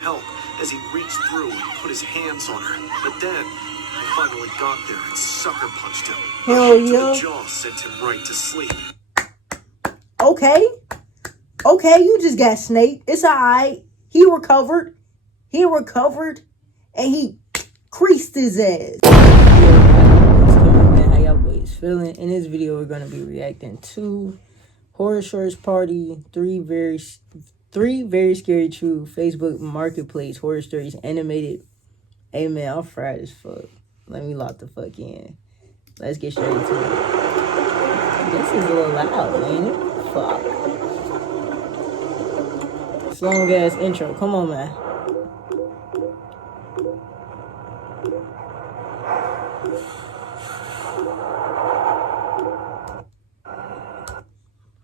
help as he reached through and put his hands on her. But then, I finally got there and sucker punched him. Hell A hit yeah. to the jaw sent him right to sleep. Okay. Okay, you just got snaked. It's alright. He recovered. And he creased his ass. How y'all boys feeling? In this video, we're going to be reacting to Horror Shorts Party, three very scary true Facebook Marketplace horror stories animated. Hey man, I'm fried as fuck. Let me lock the fuck in. Let's get straight into it. This is a little loud, ain't it? Fuck. This long ass intro. Come on, man.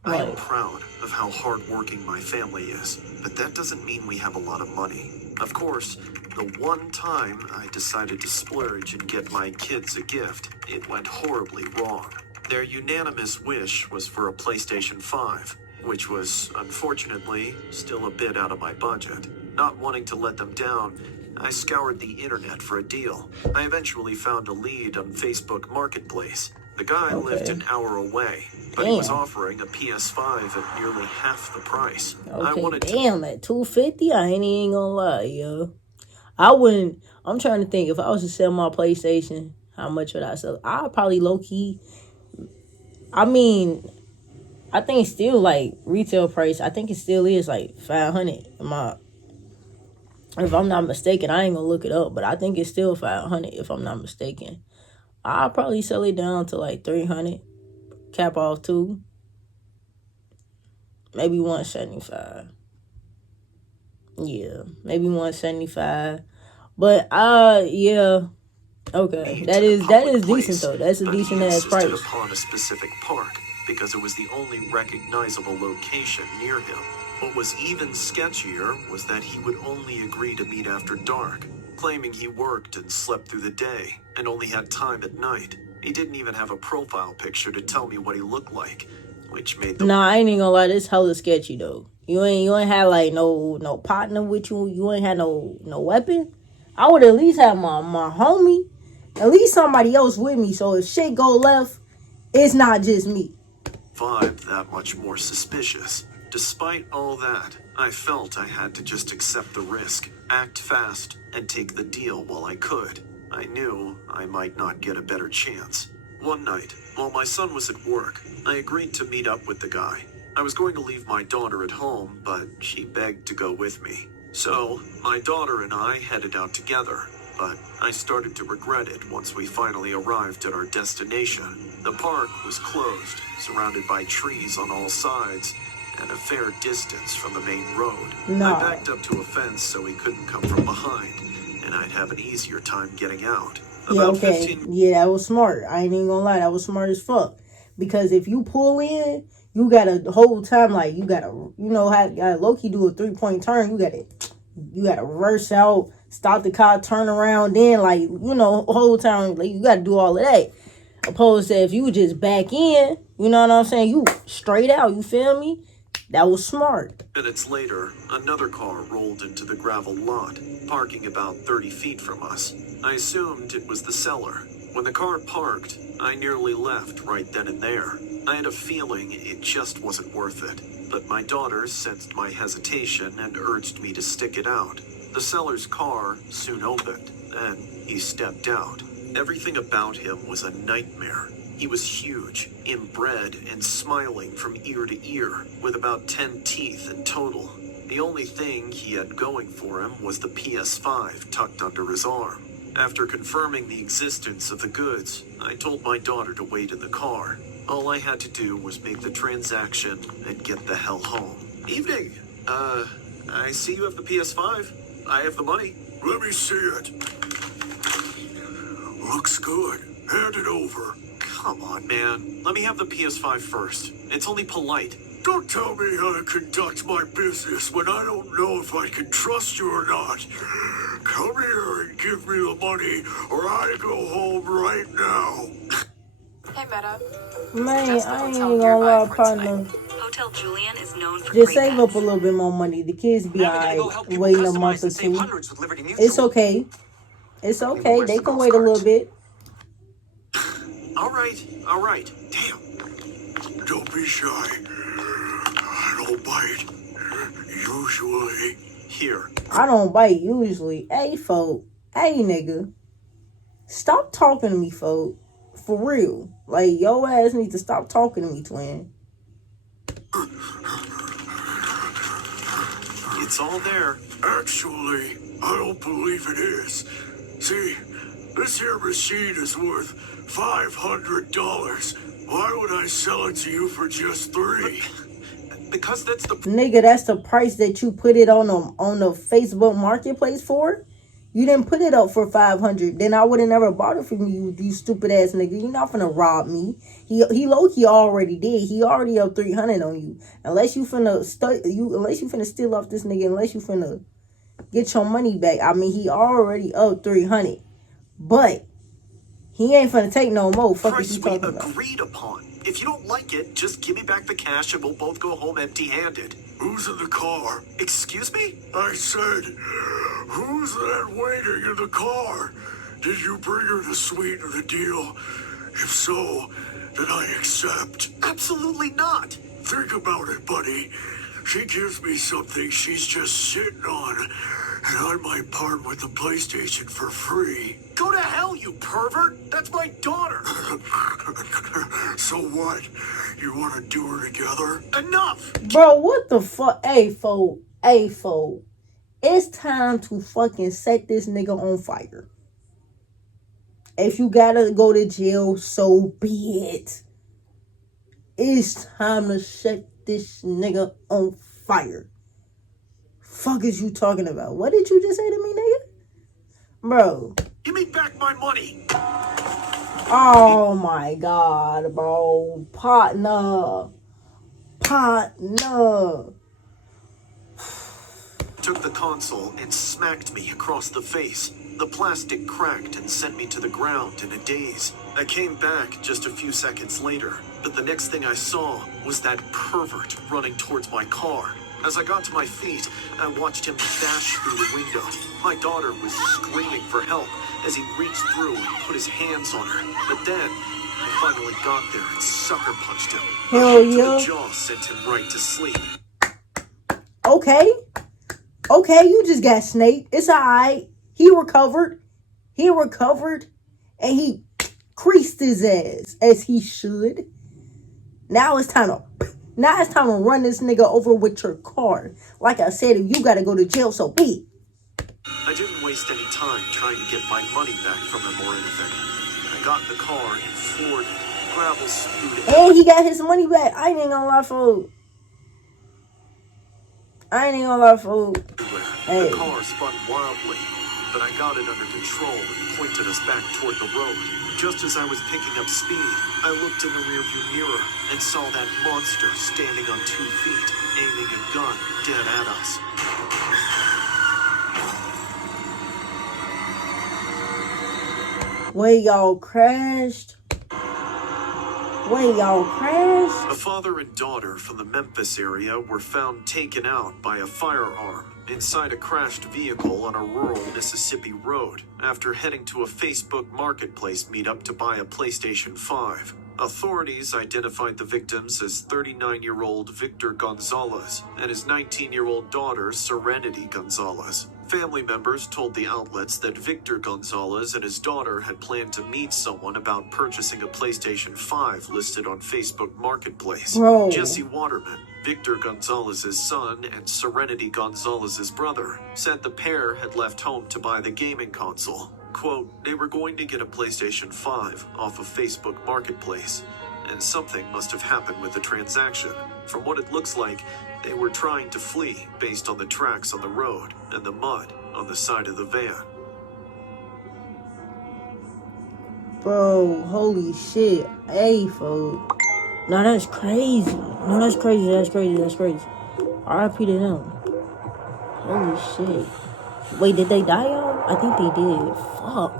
I am proud of how hardworking my family is, but that doesn't mean we have a lot of money. Of course, the one time I decided to splurge and get my kids a gift, it went horribly wrong. Their unanimous wish was for a PlayStation 5, which was, unfortunately, still a bit out of my budget. Not wanting to let them down, I scoured the internet for a deal. I eventually found a lead on Facebook Marketplace. The guy lived an hour away, but he was offering a PS5 at nearly half the price. I wanted at $250, I ain't even gonna lie, yo. I wouldn't. I'm trying to think, if I was to sell my PlayStation, how much would I sell? I'd probably low-key, I mean, I think it's still like retail price. I think it still is like $500. If I'm not mistaken, I ain't gonna look it up, but I think it's still $500 if I'm not mistaken. I'll probably sell it down to like $300, cap off $2, maybe $175. Yeah, maybe $175. But yeah, okay, that is decent though. That's a decent ass price. Upon a specific park because it was the only recognizable location near him. What was even sketchier was that he would only agree to meet after dark, claiming he worked and slept through the day and only had time at night. He didn't even have a profile picture to tell me what he looked like, which made the— Nah, I ain't even gonna lie, this hella sketchy though. You ain't had like no partner with you. You ain't had no weapon. I would at least have my homie, at least somebody else with me. So if shit go left, it's not just me. Vibe that much more suspicious. Despite all that, I felt I had to just accept the risk, act fast, and take the deal while I could. I knew I might not get a better chance. One night, while my son was at work, I agreed to meet up with the guy. I was going to leave my daughter at home, but she begged to go with me. So, my daughter and I headed out together, but I started to regret it once we finally arrived at our destination. The park was closed, surrounded by trees on all sides, and a fair distance from the main road. I backed up to a fence so he couldn't come from behind, and I'd have an easier time getting out. Yeah, that was smart. I ain't even gonna lie, that was smart as fuck. Because if you pull in, you gotta the whole time, like, you gotta, gotta low-key do a 3-point turn. You gotta reverse out, stop the car, turn around, then, like, whole time, like, you gotta do all of that. Opposed to if you just back in, you know what I'm saying? You straight out, you feel me? That was smart. Minutes later, another car rolled into the gravel lot, parking about 30 feet from us. I assumed it was the seller. When the car parked, I nearly left right then and there. I had a feeling it just wasn't worth it, but my daughter sensed my hesitation and urged me to stick it out. The seller's car soon opened, and he stepped out. Everything about him was a nightmare. He was huge, inbred, and smiling from ear to ear, with about 10 teeth in total. The only thing he had going for him was the PS5 tucked under his arm. After confirming the existence of the goods, I told my daughter to wait in the car. All I had to do was make the transaction and get the hell home. Evening! I see you have the PS5. I have the money. Let me see it. Looks good. Hand it over. Come on, man. Let me have the PS5 first. It's only polite. Don't tell me how to conduct my business when I don't know if I can trust you or not. Come here and give me the money, or I go home right now. Hey, Meta. Man, I ain't gonna lie, partner. Motel Julian is known for Just great save up pets. a little bit more money. The kids be Now we gotta go help alright people waiting a customize month or and save two. hundreds with Liberty Mutual. It's okay. It's okay. They can wait a little bit. All right. Damn. Don't be shy. I don't bite. Usually. Here. I don't bite usually. Hey, folk. Hey, nigga. Stop talking to me, folk. For real. Like, your ass needs to stop talking to me, twin. It's all there. Actually, I don't believe it is. See, this here machine is worth $500. Why would I sell it to you for just $3? Because that's the... Nigga, that's the price that you put it on the Facebook marketplace for? You didn't put it up for $500. Then I would have never bought it from you, you stupid ass nigga. You're not finna rob me. He low-key already did. He already up $300 on you. Unless you finna steal off this nigga, unless you finna get your money back. I mean, he already up $300. But he ain't finna take no more. Fuck is price you we talking about? agreed upon. If you don't like it, just give me back the cash and we'll both go home empty-handed. Who's in the car? Excuse me? I said, who's that waiting in the car? Did you bring her the sweeten the deal? If so, then I accept. Absolutely not. Think about it, buddy. She gives me something she's just sitting on, and I might part with the PlayStation for free. Go to hell, you pervert. That's my daughter. So what? You want to do her together? Enough. Bro, what the fuck? Hey, fo. It's time to fucking set this nigga on fire. If you gotta go to jail, so be it. It's time to set this nigga on fire. Fuck is you talking about? What did you just say to me, nigga? Bro. Give me back my money. Oh my god, bro. Partner. Took the console and smacked me across the face. The plastic cracked and sent me to the ground in a daze. I came back just a few seconds later, but the next thing I saw was that pervert running towards my car. As I got to my feet, I watched him dash through the window. My daughter was screaming for help as he reached through and put his hands on her. But then, I finally got there and sucker punched him. Hell A hit yeah. to the jaw sent him right to sleep. Okay, you just got snaked. It's alright. He recovered, and he creased his ass, as he should. Now it's time to run this nigga over with your car. Like I said, if you gotta go to jail, so be it. I didn't waste any time trying to get my money back from him or anything. I got in the car and floored it. Gravel spewed it. And he got his money back. I ain't gonna lie, fool. Hey. The car spun wildly, but I got it under control and pointed us back toward the road. Just as I was picking up speed, I looked in the rearview mirror and saw that monster standing on 2 feet, aiming a gun dead at us. Wait, y'all crashed? A father and daughter from the Memphis area were found taken out by a firearm inside a crashed vehicle on a rural Mississippi road after heading to a Facebook marketplace meetup to buy a PlayStation 5. Authorities identified the victims as 39-year-old Victor Gonzalez and his 19-year-old daughter, Serenity Gonzalez. Family members told the outlets that Victor Gonzalez and his daughter had planned to meet someone about purchasing a PlayStation 5 listed on Facebook Marketplace. Bro. Jesse Waterman, Victor Gonzalez's son and Serenity Gonzalez's brother, said the pair had left home to buy the gaming console. Quote, they were going to get a PlayStation 5 off of Facebook Marketplace, and something must have happened with the transaction. From what it looks like, they were trying to flee based on the tracks on the road and the mud on the side of the van. Bro, holy shit. Hey, folks. No, that's crazy. That's crazy. RIP to them. Holy shit. Wait, did they die, y'all? I think they did. Fuck.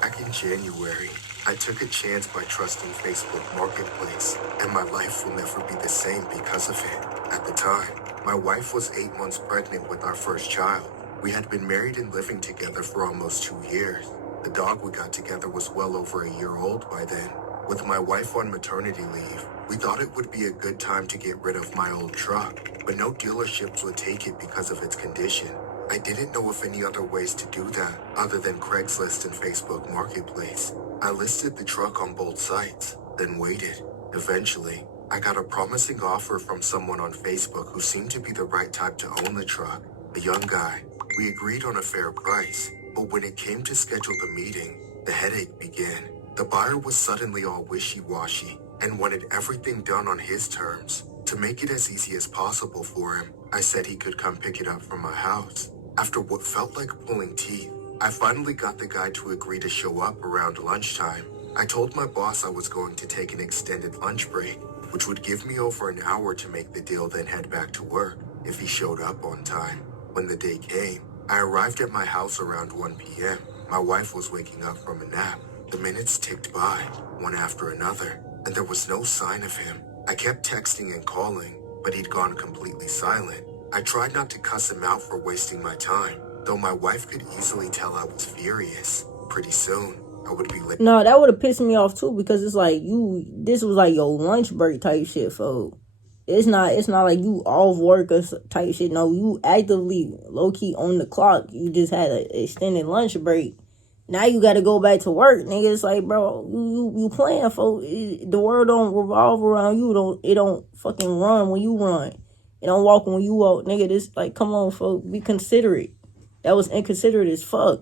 Back in January, I took a chance by trusting Facebook Marketplace, and my life will never be the same because of it. At the time, my wife was 8 months pregnant with our first child. We had been married and living together for almost 2 years. The dog we got together was well over a year old by then. With my wife on maternity leave, we thought it would be a good time to get rid of my old truck, but no dealerships would take it because of its condition. I didn't know of any other ways to do that other than Craigslist and Facebook Marketplace. I listed the truck on both sites, then waited. Eventually, I got a promising offer from someone on Facebook who seemed to be the right type to own the truck, a young guy. We agreed on a fair price, but when it came to schedule the meeting, the headache began. The buyer was suddenly all wishy-washy and wanted everything done on his terms. To make it as easy as possible for him, I said he could come pick it up from my house. After what felt like pulling teeth, I finally got the guy to agree to show up around lunchtime. I told my boss I was going to take an extended lunch break, which would give me over an hour to make the deal, then head back to work if he showed up on time. When the day came, I arrived at my house around 1 p.m. My wife was waking up from a nap. The minutes ticked by, one after another, and there was no sign of him. I kept texting and calling, but he'd gone completely silent. I tried not to cuss him out for wasting my time, though my wife could easily tell I was furious. Pretty soon, I would be late. No, that would have pissed me off too, because it's like this was like your lunch break type shit, folks. It's not like you off work or type shit. No, you actively low key on the clock. You just had an extended lunch break. Now you got to go back to work, nigga. It's like, bro, you playing, folks. The world don't revolve around you. It don't fucking run when you run. It don't walk when you walk, nigga. This like, come on, folks. Be considerate. That was inconsiderate as fuck.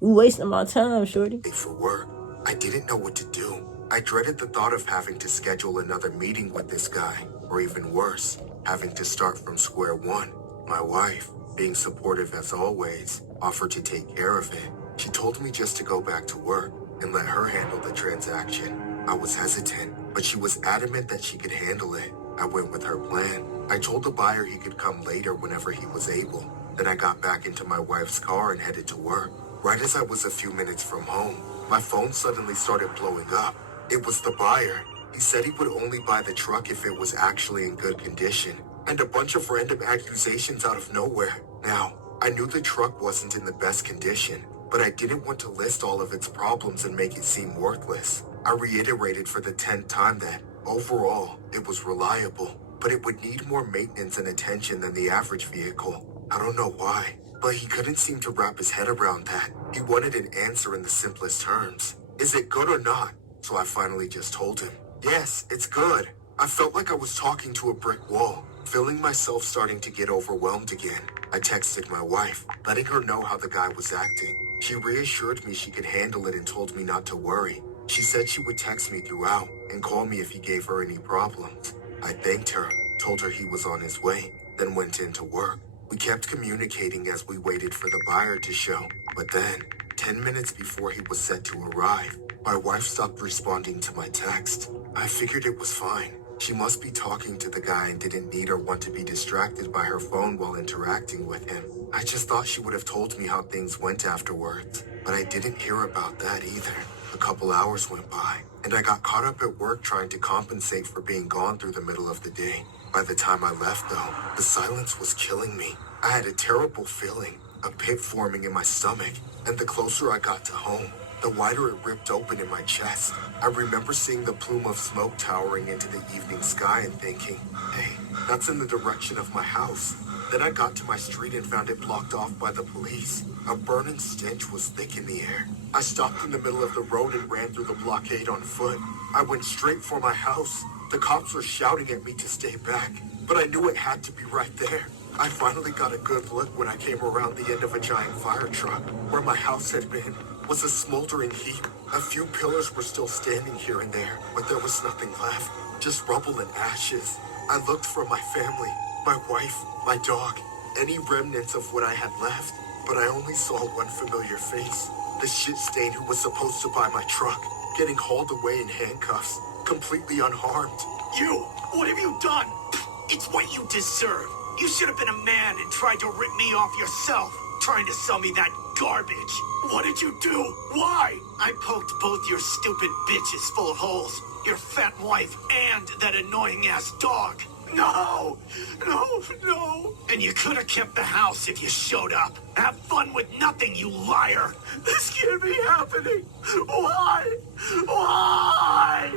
You wasting my time, shorty. For work, I didn't know what to do. I dreaded the thought of having to schedule another meeting with this guy, or even worse, having to start from square one. My wife, being supportive as always, offered to take care of it. She told me just to go back to work and let her handle the transaction. I was hesitant, but she was adamant that she could handle it. I went with her plan. I told the buyer he could come later whenever he was able. Then I got back into my wife's car and headed to work. Right as I was a few minutes from home, my phone suddenly started blowing up. It was the buyer. He said he would only buy the truck if it was actually in good condition, and a bunch of random accusations out of nowhere. Now, I knew the truck wasn't in the best condition, but I didn't want to list all of its problems and make it seem worthless. I reiterated for the 10th time that, overall, it was reliable, but it would need more maintenance and attention than the average vehicle. I don't know why, but he couldn't seem to wrap his head around that. He wanted an answer in the simplest terms. Is it good or not? So I finally just told him, yes, it's good. I felt like I was talking to a brick wall, feeling myself starting to get overwhelmed again. I texted my wife, letting her know how the guy was acting. She reassured me she could handle it and told me not to worry. She said she would text me throughout and call me if he gave her any problems. I thanked her, told her he was on his way, then went into work. We kept communicating as we waited for the buyer to show. But then, 10 minutes before he was set to arrive, my wife stopped responding to my text. I figured it was fine. She must be talking to the guy and didn't need or want to be distracted by her phone while interacting with him. I just thought she would have told me how things went afterwards, but I didn't hear about that either. A couple hours went by, and I got caught up at work trying to compensate for being gone through the middle of the day. By the time I left, though, the silence was killing me. I had a terrible feeling, a pit forming in my stomach, and the closer I got to home, the wider it ripped open in my chest. I remember seeing the plume of smoke towering into the evening sky and thinking, hey, that's in the direction of my house. Then I got to my street and found it blocked off by the police. A burning stench was thick in the air. I stopped in the middle of the road and ran through the blockade on foot. I went straight for my house. The cops were shouting at me to stay back, but I knew it had to be right there. I finally got a good look when I came around the end of a giant fire truck. Where my house had been was a smoldering heap. A few pillars were still standing here and there, but there was nothing left, just rubble and ashes. I looked for my family, my wife, my dog, any remnants of what I had left, but I only saw one familiar face. The shit stain who was supposed to buy my truck, getting hauled away in handcuffs, completely unharmed. You! What have you done? It's what you deserve. You should have been a man and tried to rip me off yourself, trying to sell me that garbage. What did you do? Why? I poked both your stupid bitches full of holes. Your fat wife and that annoying ass dog. No! No, no! And you could have kept the house if you showed up. Have fun with nothing, you liar. This can't be happening! Why? Why?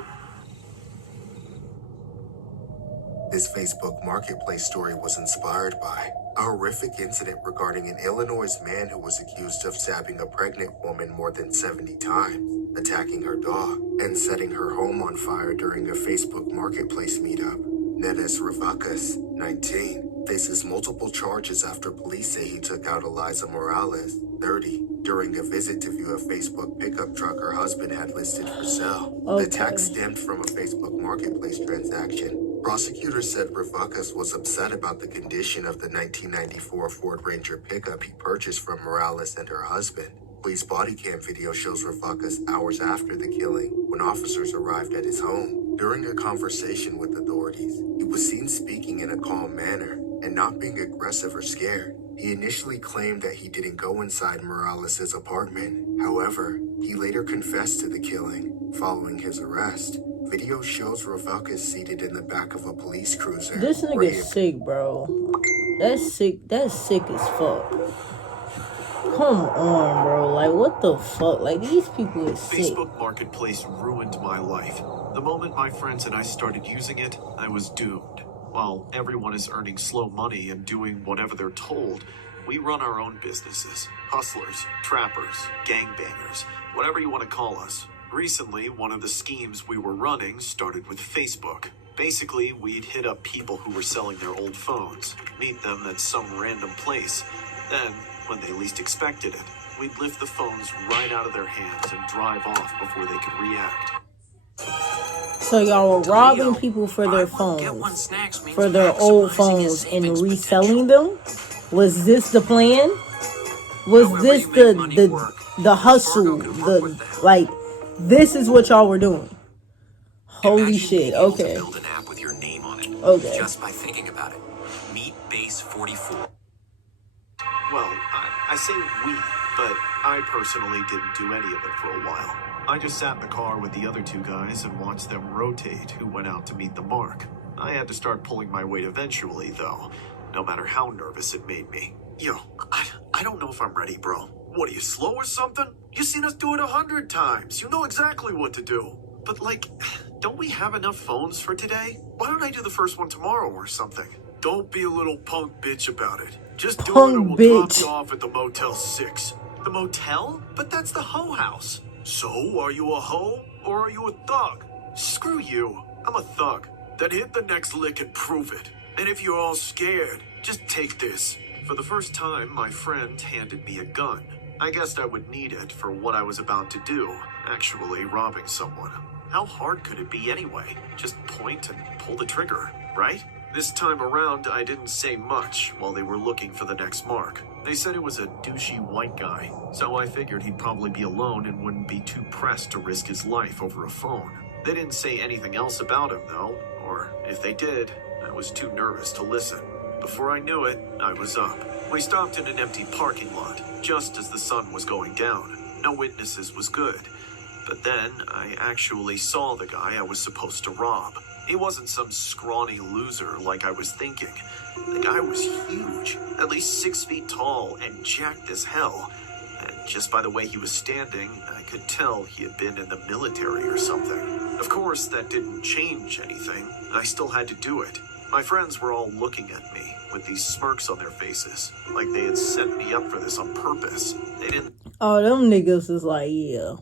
This Facebook Marketplace story was inspired by a horrific incident regarding an Illinois man who was accused of stabbing a pregnant woman more than 70 times, attacking her dog, and setting her home on fire during a Facebook Marketplace meetup. Nedes Ravacas, 19, faces multiple charges after police say he took out Eliza Morales, 30, during a visit to view a Facebook pickup truck her husband had listed for sale. The attack stemmed from a Facebook Marketplace transaction. Prosecutors said Ravacas was upset about the condition of the 1994 Ford Ranger pickup he purchased from Morales and her husband. Police body cam video shows Ravacas hours after the killing when officers arrived at his home. During a conversation with authorities, he was seen speaking in a calm manner and not being aggressive or scared. He initially claimed that he didn't go inside Morales' apartment. However, he later confessed to the killing following his arrest. Video shows Ravacas seated in the back of a police cruiser. This nigga's sick, bro. That's sick. That's sick as fuck. Come on, bro. Like, what the fuck? Like, these people is sick. Facebook Marketplace ruined my life. The moment my friends and I started using it, I was doomed. While everyone is earning slow money and doing whatever they're told, we run our own businesses. Hustlers, trappers, gangbangers, whatever you want to call us. Recently, one of the schemes we were running started with Facebook. Basically, we'd hit up people who were selling their old phones, meet them at some random place. Then, when they least expected it, we'd lift the phones right out of their hands and drive off before they could react. So y'all were robbing people for their phones, for their old phones, and reselling them? Was this the plan? Was this the hustle? This is what y'all were doing? Holy shit! Okay. Build an app with your name on it. Okay. Just by thinking about it. Meet Base 44. Well, I say we, but I personally didn't do any of it for a while. I just sat in the car with the other two guys and watched them rotate who went out to meet the mark. I had to start pulling my weight eventually, though, no matter how nervous it made me. Yo, I don't know if I'm ready, bro. What, are you slow or something? You've seen us do it 100 times. You know exactly what to do. But, like, don't we have enough phones for today? Why don't I do the first one tomorrow or something? Don't be a little punk bitch about it. Just do Punk it or we'll drop bitch. you off at the Motel 6. The motel? But that's the hoe house. So, are you a hoe or are you a thug? Screw you. I'm a thug. Then hit the next lick and prove it. And if you're all scared, just take this. For the first time, my friend handed me a gun. I guessed I would need it for what I was about to do, actually robbing someone. How hard could it be anyway? Just point and pull the trigger, right? This time around, I didn't say much while they were looking for the next mark. They said it was a douchey white guy, so I figured he'd probably be alone and wouldn't be too pressed to risk his life over a phone. They didn't say anything else about him, though, or if they did, I was too nervous to listen. Before I knew it, I was up. We stopped in an empty parking lot, just as the sun was going down. No witnesses was good. But then, I actually saw the guy I was supposed to rob. He wasn't some scrawny loser like I was thinking. The guy was huge, at least 6 feet tall and jacked as hell. And just by the way he was standing, I could tell he had been in the military or something. Of course, that didn't change anything. I still had to do it. My friends were all looking at me with these smirks on their faces, like they had set me up for this on purpose. They didn't. Oh, them niggas is like, yeah.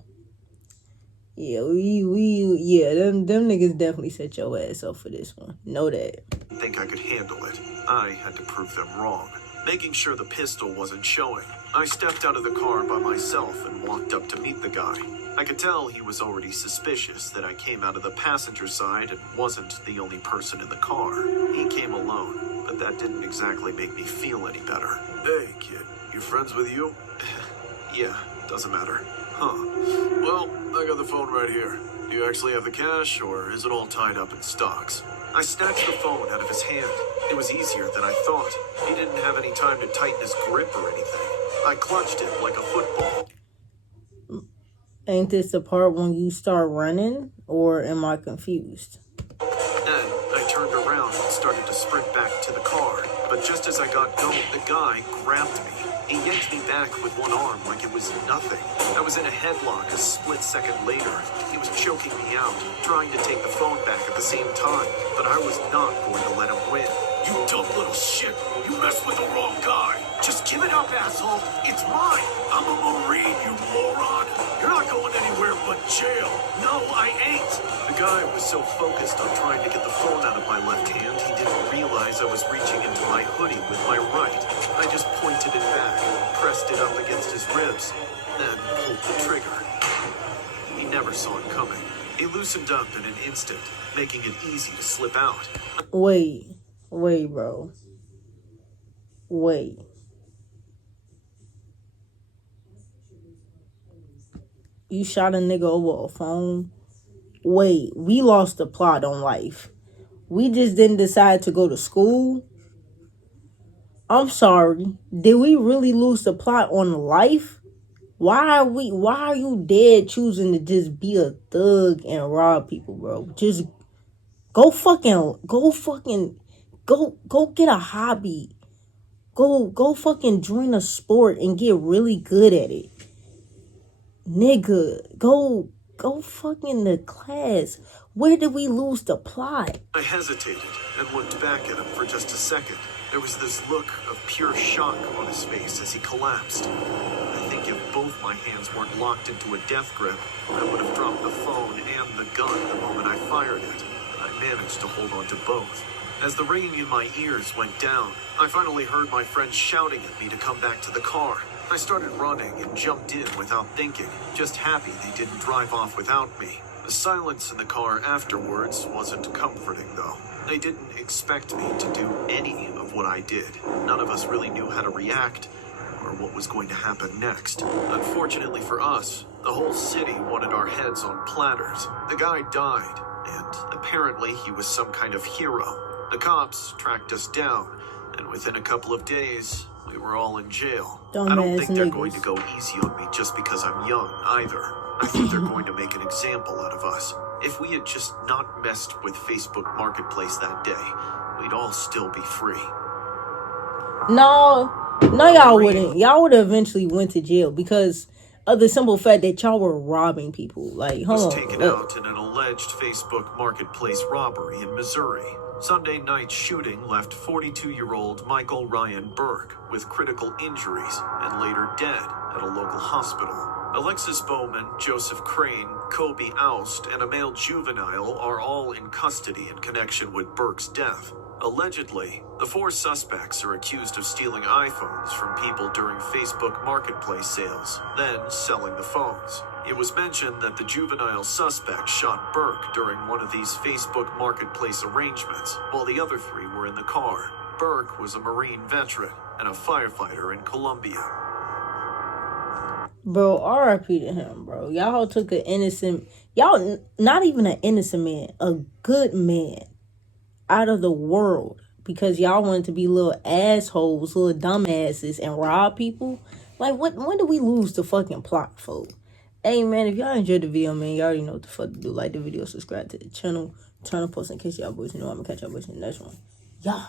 Yeah, them niggas definitely set your ass up for this one. Know that. Think I could handle it. I had to prove them wrong, making sure the pistol wasn't showing. I stepped out of the car by myself and walked up to meet the guy. I could tell he was already suspicious that I came out of the passenger side and wasn't the only person in the car. He came alone, but that didn't exactly make me feel any better. Hey, kid, you friends with you? Yeah, doesn't matter. Huh. Well, I got the phone right here. Do you actually have the cash, or is it all tied up in stocks? I snatched the phone out of his hand. It was easier than I thought. He didn't have any time to tighten his grip or anything. I clutched it like a football. Ain't this the part when you start running, or am I confused? Then I turned around and started to sprint back to the car. But just as I got going, the guy grabbed me. He yanked me back with one arm like it was nothing. I was in a headlock a split second later. He was choking me out, trying to take the phone back at the same time. But I was not going to let him win. You dumb little shit! You messed with the wrong guy! Just give it up, asshole! It's mine! I'm a Marine, you moron! You're not going anywhere but jail! No, I ain't! The guy was so focused on trying to get the phone out of my left hand, he didn't realize I was reaching into my hoodie with my right. I just pointed it back, pressed it up against his ribs, then pulled the trigger. He never saw it coming. He loosened up in an instant, making it easy to slip out. Wait, bro. Wait. You shot a nigga over a phone? Wait, we lost the plot on life. We just didn't decide to go to school? I'm sorry. Did we really lose the plot on life? Why are you dead choosing to just be a thug and rob people, bro? Just go get a hobby. Go fucking join a sport and get really good at it. Nigga, go fucking to class. Where did we lose the plot? I hesitated and looked back at him for just a second. There was this look of pure shock on his face as he collapsed. I think if both my hands weren't locked into a death grip, I would have dropped the phone and the gun the moment I fired it. I managed to hold on to both. As the ringing in my ears went down, I finally heard my friends shouting at me to come back to the car. I started running and jumped in without thinking, just happy they didn't drive off without me. The silence in the car afterwards wasn't comforting, though. They didn't expect me to do any of what I did. None of us really knew how to react or what was going to happen next. Unfortunately for us, the whole city wanted our heads on platters. The guy died, and apparently he was some kind of hero. The cops tracked us down, and within a couple of days, we were all in jail. I don't think they're going to go easy on me just because I'm young, either. I think they're going to make an example out of us. If we had just not messed with Facebook Marketplace that day, we'd all still be free. No, y'all wouldn't. Y'all would have eventually went to jail because of the simple fact that y'all were robbing people. Like, hold on. Was taken out in an alleged Facebook Marketplace robbery in Missouri. Sunday night shooting left 42-year-old Michael Ryan Burke with critical injuries and later dead at a local hospital. Alexis Bowman, Joseph Crane, Kobe Oust, and a male juvenile are all in custody in connection with Burke's death. Allegedly, the four suspects are accused of stealing iPhones from people during Facebook Marketplace sales, then selling the phones. It was mentioned that the juvenile suspect shot Burke during one of these Facebook Marketplace arrangements, while the other three were in the car. Burke was a Marine veteran and a firefighter in Colombia. Bro, RIP to him, bro. Y'all took an innocent... Y'all, not even an innocent man, a good man out of the world because y'all wanted to be little assholes, little dumbasses, and rob people. Like, when did we lose the fucking plot, folks? Hey, man, if y'all enjoyed the video, man, y'all already know what the fuck to do. Like the video, subscribe to the channel, turn on post in case y'all boys know I'm gonna catch y'all boys in the next one. Yeah.